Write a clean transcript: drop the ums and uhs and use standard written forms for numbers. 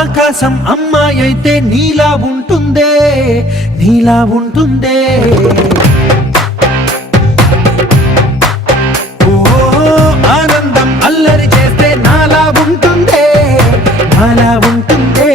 ఆకాశం అమ్మాయి అయితే నీలా ఉంటుందే, నీలా ఉంటుందే. ఓ ఆనందం అల్లరి చేస్తే నాలా ఉంటుందే, నాలా ఉంటుందే.